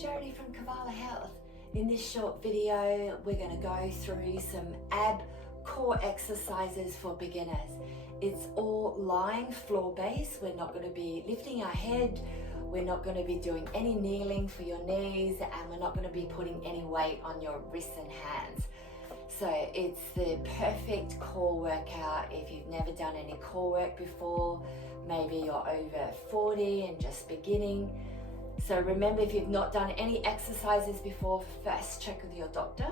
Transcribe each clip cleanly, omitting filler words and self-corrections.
Jodie from Kevala Health. In this short video, we're going to go through some ab core exercises for beginners. It's all lying floor based. We're not going to be lifting our head. We're not going to be doing any kneeling for your knees, and we're not going to be putting any weight on your wrists and hands. So it's the perfect core workout if you've never done any core work before. Maybe you're over 40 and just beginning. So remember, if you've not done any exercises before, first check with your doctor.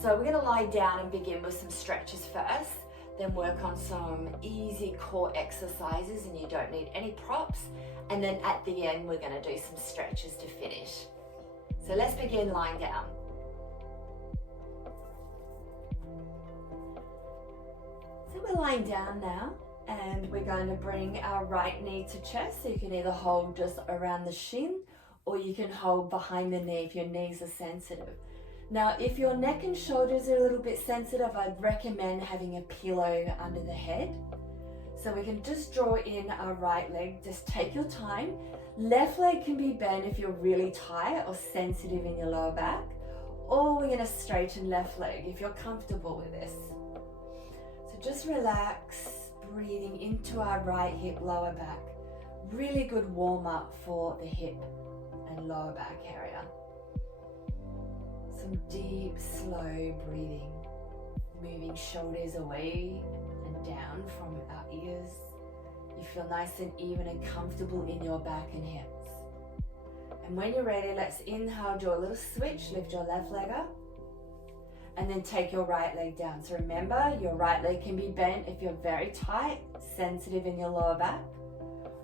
So we're going to lie down and begin with some stretches first, then work on some easy core exercises, and you don't need any props. And then at the end, we're going to do some stretches to finish. So let's begin lying down. So we're lying down now, and we're going to bring our right knee to chest. So you can either hold just around the shin, or you can hold behind the knee if your knees are sensitive. Now, if your neck and shoulders are a little bit sensitive, I'd recommend having a pillow under the head. So we can just draw in our right leg. Just take your time. Left leg can be bent if you're really tight or sensitive in your lower back, or we're going to straighten left leg if you're comfortable with this. So just relax, breathing into our right hip, lower back. Really good warm up for the hip and lower back area. Some deep, slow breathing, moving shoulders away and down from our ears. You feel nice and even and comfortable in your back and hips. And when you're ready, let's inhale, do a little switch, lift your left leg up, and then take your right leg down. So remember, your right leg can be bent if you're very tight, sensitive in your lower back.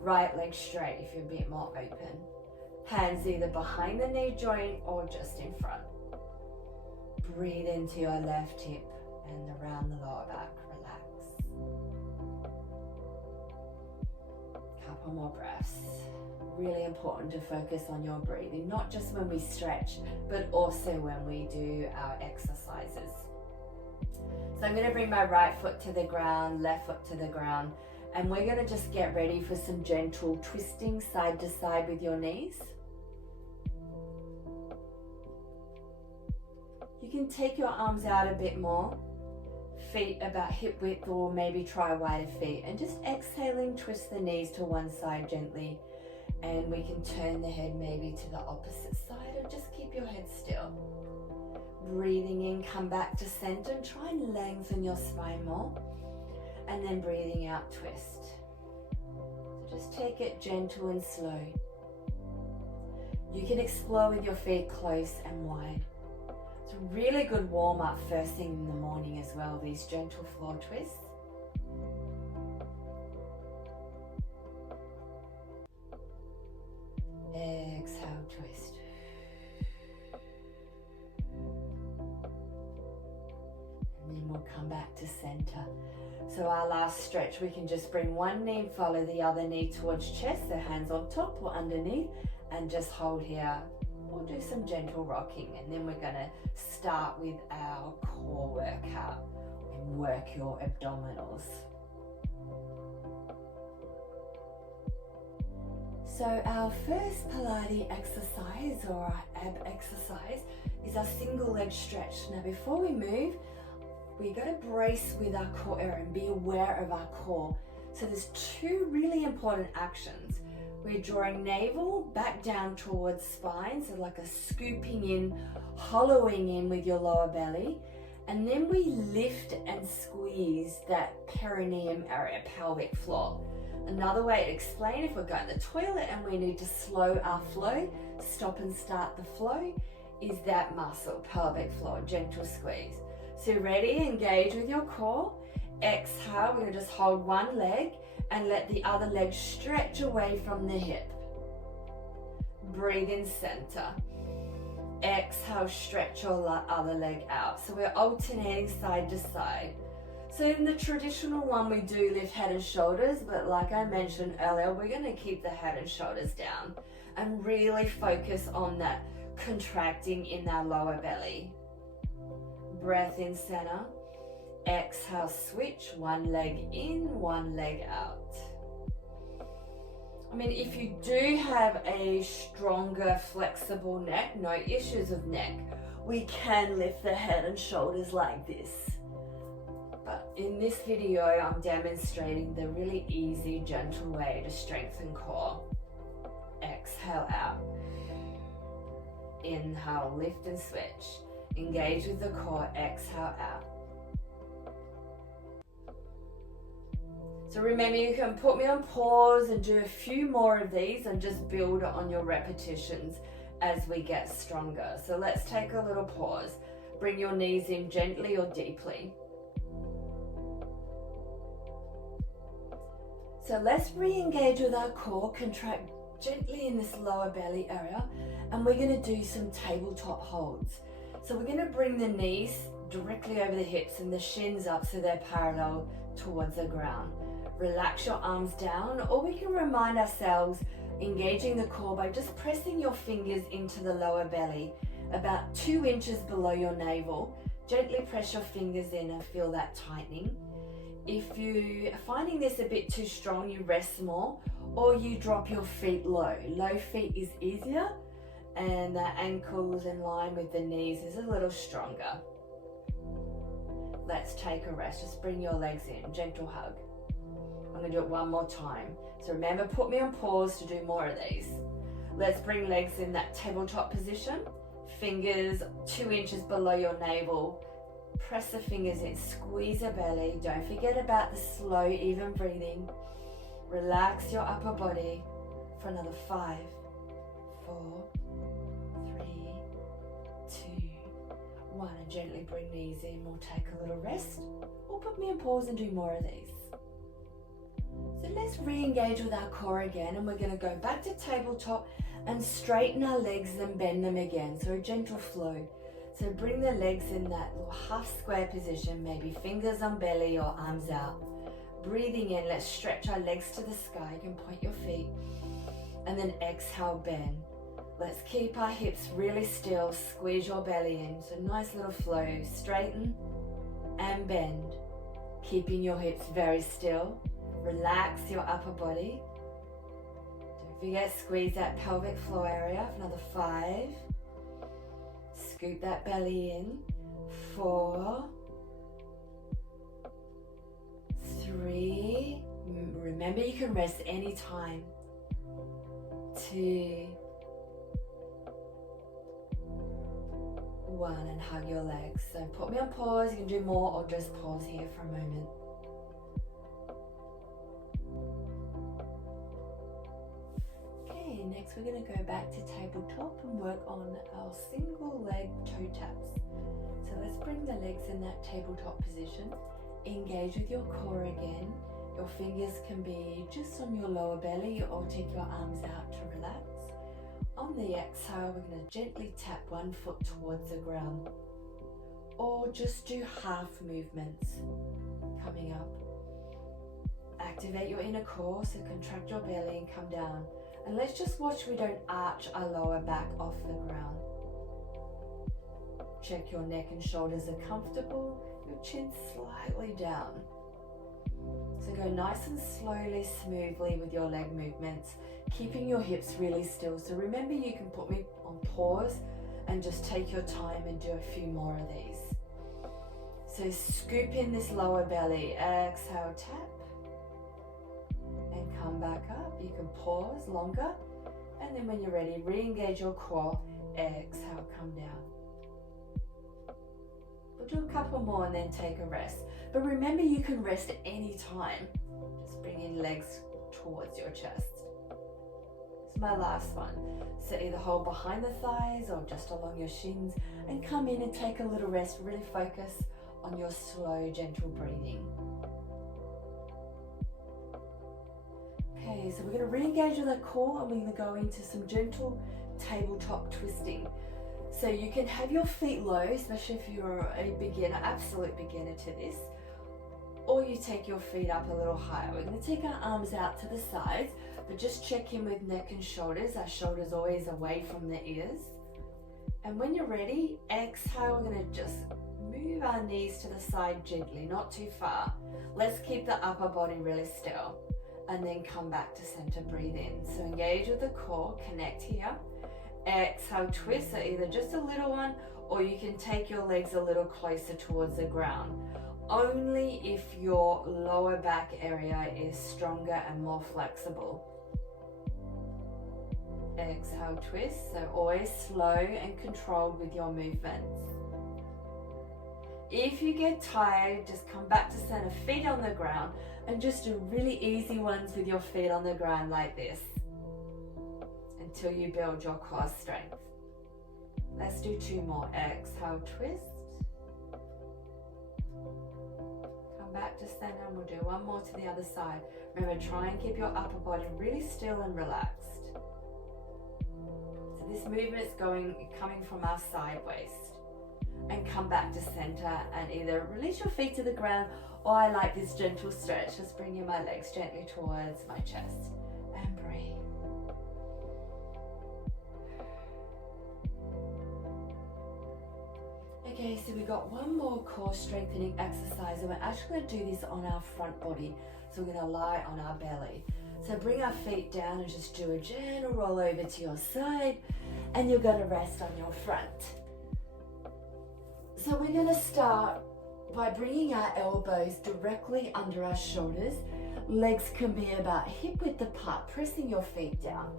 Right leg straight if you're a bit more open. Hands either behind the knee joint or just in front. Breathe into your left hip and around the lower back. Relax. Couple more breaths. Really important to focus on your breathing, not just when we stretch, but also when we do our exercises. So I'm going to bring my right foot to the ground, left foot to the ground, and we're going to just get ready for some gentle twisting side to side with your knees. You can take your arms out a bit more, feet about hip width, or maybe try wider feet, and just exhaling, twist the knees to one side gently. And we can turn the head maybe to the opposite side, or just keep your head still. Breathing in, come back to center and try and lengthen your spine more. And then breathing out, twist. So just take it gentle and slow. You can explore with your feet close and wide. It's a really good warm up first thing in the morning as well, these gentle floor twists. Exhale, twist. And then we'll come back to center. So our last stretch, we can just bring one knee, follow the other knee towards chest, the hands on top or underneath, and just hold here. We'll do some gentle rocking, and then we're going to start with our core workout and work your abdominals. So our first Pilates exercise, or our ab exercise, is our single leg stretch. Now before we move, we got to brace with our core area and be aware of our core. So there's two really important actions. We're drawing navel back down towards spine, so like a scooping in, hollowing in with your lower belly. And then we lift and squeeze that perineum area, pelvic floor. Another way to explain, if we're going to the toilet and we need to slow our flow, stop and start the flow, is that muscle, pelvic floor, gentle squeeze. So ready, engage with your core. Exhale, we're going to just hold one leg and let the other leg stretch away from the hip. Breathe in center. Exhale, stretch your other leg out. So we're alternating side to side. So in the traditional one, we do lift head and shoulders, but like I mentioned earlier, we're going to keep the head and shoulders down and really focus on that contracting in our lower belly. Breath in center. Exhale, switch, one leg in, one leg out. I mean, if you do have a stronger, flexible neck, no issues with neck, we can lift the head and shoulders like this. But in this video, I'm demonstrating the really easy, gentle way to strengthen core. Exhale out. Inhale, lift and switch. Engage with the core, exhale out. So remember, you can put me on pause and do a few more of these and just build on your repetitions as we get stronger. So let's take a little pause. Bring your knees in gently or deeply. So let's re-engage with our core, contract gently in this lower belly area, and we're going to do some tabletop holds. So we're going to bring the knees directly over the hips and the shins up so they're parallel towards the ground. Relax your arms down, or we can remind ourselves engaging the core by just pressing your fingers into the lower belly, about 2 inches below your navel. Gently press your fingers in and feel that tightening. If you are finding this a bit too strong, you rest more, or you drop your feet low. Low feet is easier, and the ankles in line with the knees is a little stronger. Let's take a rest. Just bring your legs in, gentle hug. I'm going to do it one more time. So remember, put me on pause to do more of these. Let's bring legs in that tabletop position. Fingers 2 inches below your navel. Press the fingers in, squeeze the belly. Don't forget about the slow, even breathing. Relax your upper body for another 5, 4, 3, 2, 1. And gently bring knees in. We'll take a little rest, or put me on pause and do more of these. So let's re-engage with our core again, and we're going to go back to tabletop and straighten our legs and bend them again. So a gentle flow. So bring the legs in that little half square position, maybe fingers on belly or arms out. Breathing in, let's stretch our legs to the sky. You can point your feet. And then exhale, bend. Let's keep our hips really still. Squeeze your belly in. So nice little flow. Straighten and bend. Keeping your hips very still. Relax your upper body. Don't forget, squeeze that pelvic floor area for another 5. Scoop that belly in. 4, 3. Remember, you can rest anytime. 2, 1, and hug your legs. So put me on pause. You can do more, or just pause here for a moment. Next, we're going to go back to tabletop and work on our single leg toe taps. So let's bring the legs in that tabletop position. Engage with your core again. Your fingers can be just on your lower belly, or take your arms out to relax. On the exhale, we're going to gently tap one foot towards the ground, or just do half movements coming up. Activate your inner core, so contract your belly and come down. And let's just watch we don't arch our lower back off the ground. Check your neck and shoulders are comfortable, your chin slightly down. So go nice and slowly, smoothly with your leg movements, keeping your hips really still. So remember, you can put me on pause and just take your time and do a few more of these. So scoop in this lower belly, exhale, tap. And come back up. You can pause longer, and then when you're ready, re-engage your core. Exhale, come down. We'll do a couple more and then take a rest. But remember, you can rest at any time. Just bring in legs towards your chest. It's my last one. So either hold behind the thighs or just along your shins, and come in and take a little rest. Really focus on your slow, gentle breathing. Okay, so we're going to re-engage with our core, and we're going to go into some gentle tabletop twisting. So you can have your feet low, especially if you're a beginner, absolute beginner to this, or you take your feet up a little higher. We're going to take our arms out to the sides, but just check in with neck and shoulders. Our shoulders always away from the ears. And when you're ready, exhale, we're going to just move our knees to the side gently, not too far. Let's keep the upper body really still. and then come back to center, breathe in. So engage with the core, connect here. Exhale, twist, so either just a little one, or you can take your legs a little closer towards the ground. Only if your lower back area is stronger and more flexible. Exhale, twist, so always slow and controlled with your movements. If you get tired, just come back to center, feet on the ground, and just do really easy ones with your feet on the ground like this until you build your core strength. Let's do 2 more. Exhale, twist. Come back to center, and we'll do 1 more to the other side. Remember, try and keep your upper body really still and relaxed. So this movement is coming from our side waist. And come back to center and either release your feet to the ground, or I like this gentle stretch, just bringing my legs gently towards my chest and breathe. Okay, so we got 1 more core strengthening exercise, and we're actually going to do this on our front body. So we're going to lie on our belly. So bring our feet down and just do a gentle roll over to your side, and you're going to rest on your front. So we're going to start by bringing our elbows directly under our shoulders. Legs can be about hip width apart, pressing your feet down.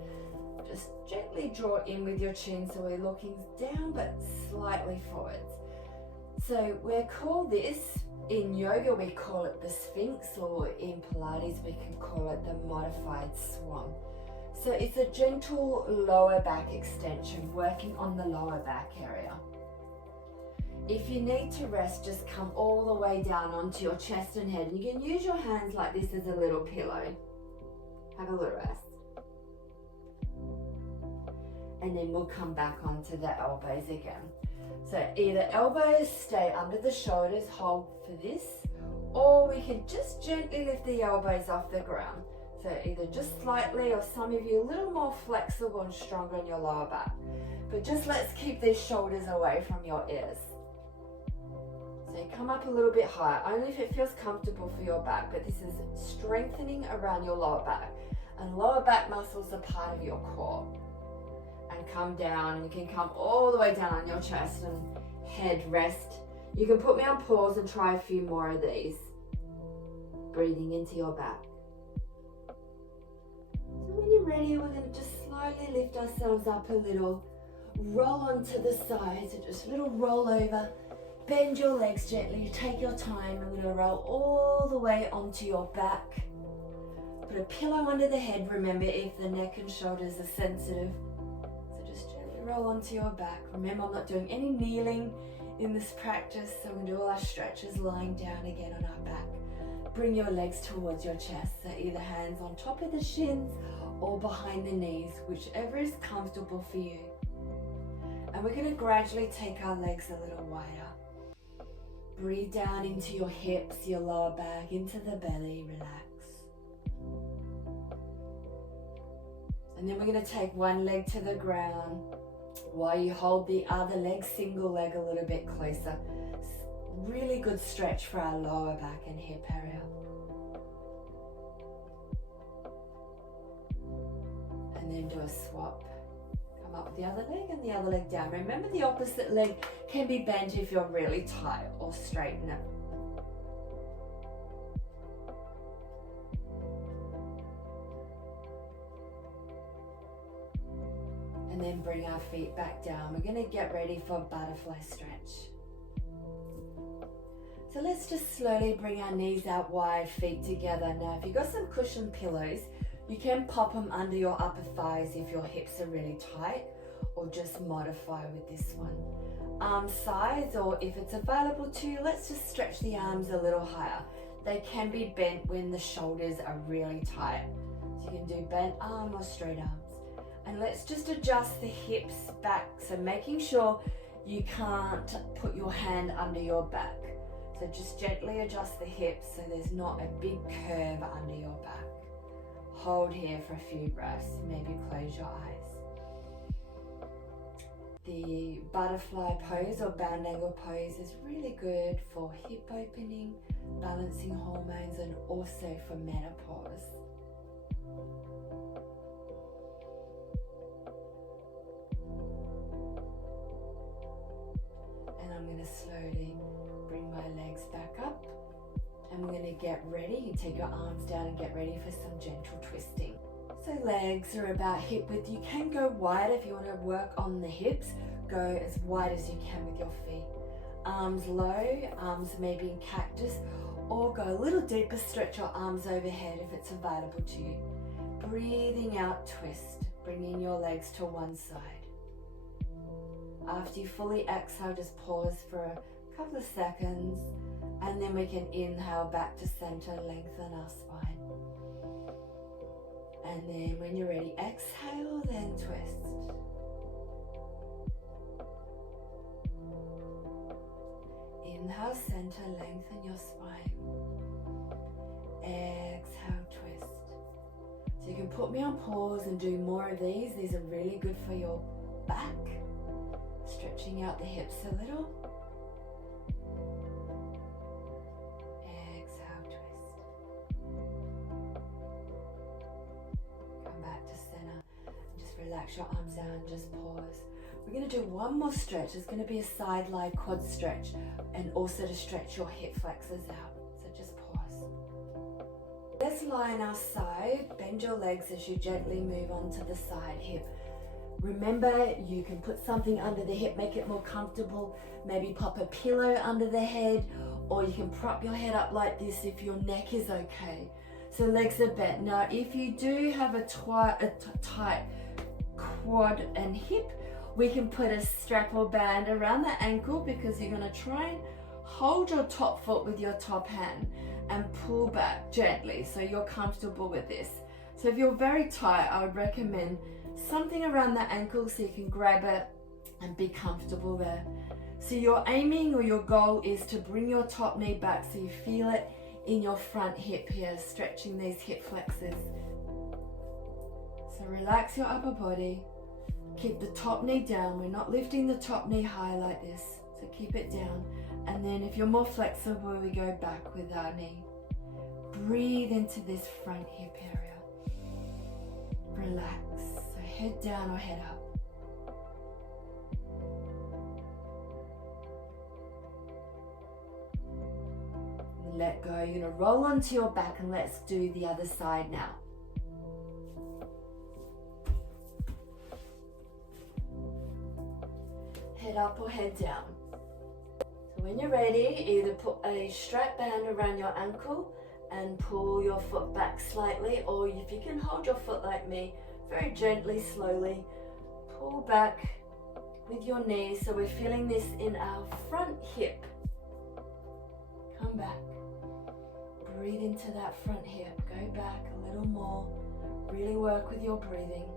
Just gently draw in with your chin, so we're looking down but slightly forwards. So we call this, in yoga we call it the Sphinx, or in Pilates we can call it the modified swan. So it's a gentle lower back extension, working on the lower back area. If you need to rest, just come all the way down onto your chest and head. You can use your hands like this as a little pillow. Have a little rest. And then we'll come back onto the elbows again. So either elbows stay under the shoulders, hold for this, or we can just gently lift the elbows off the ground. So either just slightly, or some of you a little more flexible and stronger in your lower back. But just let's keep these shoulders away from your ears. So come up a little bit higher, only if it feels comfortable for your back, but this is strengthening around your lower back. And lower back muscles are part of your core. And come down, you can come all the way down on your chest and head rest. You can put me on pause and try a few more of these. Breathing into your back. So when you're ready, we're going to just slowly lift ourselves up a little. Roll onto the side, so just a little roll over. Bend your legs gently, take your time. I'm going to roll all the way onto your back. Put a pillow under the head, remember, if the neck and shoulders are sensitive. So just gently roll onto your back. Remember, I'm not doing any kneeling in this practice, so we're going to do all our stretches lying down again on our back. Bring your legs towards your chest, so either hands on top of the shins or behind the knees, whichever is comfortable for you. And we're going to gradually take our legs a little wider. Breathe down into your hips, your lower back, into the belly, relax. And then we're going to take one leg to the ground while you hold the other leg, single leg, a little bit closer. Really good stretch for our lower back and hip area. And then do a swap. Up with the other leg and the other leg down. Remember, the opposite leg can be bent if you're really tight, or straighten it. And then bring our feet back down. We're going to get ready for butterfly stretch. So let's just slowly bring our knees out wide, feet together. Now, if you've got some cushion pillows, you can pop them under your upper thighs if your hips are really tight, or just modify with this one. Arm sides, or if it's available to you, let's just stretch the arms a little higher. They can be bent when the shoulders are really tight. So you can do bent arm or straight arms. And let's just adjust the hips back, so making sure you can't put your hand under your back. So just gently adjust the hips so there's not a big curve under your back. Hold here for a few breaths, maybe close your eyes. The butterfly pose or bound angle pose is really good for hip opening, balancing hormones, and also for menopause. And I'm going to slowly bring my legs back up. And we're going to get ready. You take your arms down and get ready for some gentle twisting. So legs are about hip width. You can go wide if you want to work on the hips. Go as wide as you can with your feet. Arms low, arms maybe in cactus, or go a little deeper, stretch your arms overhead if it's available to you. Breathing out, twist, bringing your legs to one side. After you fully exhale, just pause for a couple of seconds, and then we can inhale back to center, lengthen our spine. And then when you're ready, exhale, then twist. Inhale, center, lengthen your spine. Exhale, twist. So you can put me on pause and do more of these. These are really good for your back. Stretching out the hips a little. Exhale, twist. Come back to center. And just relax your arms down, just pause. We're going to do one more stretch. It's going to be a side lie quad stretch, and also to stretch your hip flexors out. So just pause. Let's lie on our side. Bend your legs as you gently move onto the side hip. Remember, you can put something under the hip, make it more comfortable. Maybe pop a pillow under the head, or you can prop your head up like this if your neck is okay. So legs are bent. Now, if you do have a tight quad and hip, we can put a strap or band around the ankle, because you're going to try and hold your top foot with your top hand and pull back gently so you're comfortable with this. So if you're very tight, I would recommend something around the ankle so you can grab it and be comfortable there. So your aiming or your goal is to bring your top knee back so you feel it in your front hip here, stretching these hip flexors. So relax your upper body. Keep the top knee down. We're not lifting the top knee high like this, so keep it down. And then if you're more flexible, we go back with our knee. Breathe into this front hip area. Relax. So head down or head up. Let go. You're going to roll onto your back, and let's do the other side now. Head up or head down. So when you're ready, either put a strap band around your ankle and pull your foot back slightly, or if you can hold your foot like me, very gently, slowly, pull back with your knees. So we're feeling this in our front hip. Come back. Breathe into that front hip. Go back a little more. Really work with your breathing.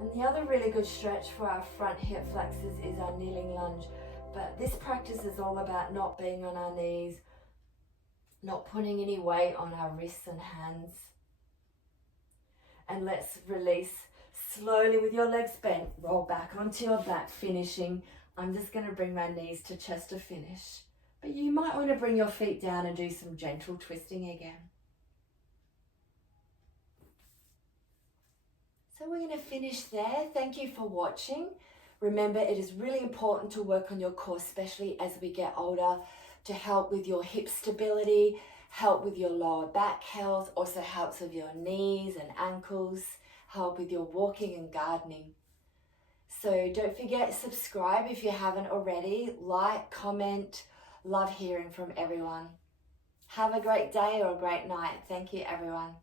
And the other really good stretch for our front hip flexors is our kneeling lunge. But this practice is all about not being on our knees, not putting any weight on our wrists and hands. And let's release slowly with your legs bent. Roll back onto your back, finishing. I'm just going to bring my knees to chest to finish. But you might want to bring your feet down and do some gentle twisting again. So we're going to finish there. Thank you for watching. Remember, it is really important to work on your core, especially as we get older, to help with your hip stability, help with your lower back health, also helps with your knees and ankles, help with your walking and gardening. So don't forget, subscribe if you haven't already, like, comment, love hearing from everyone. Have a great day or a great night. Thank you, everyone.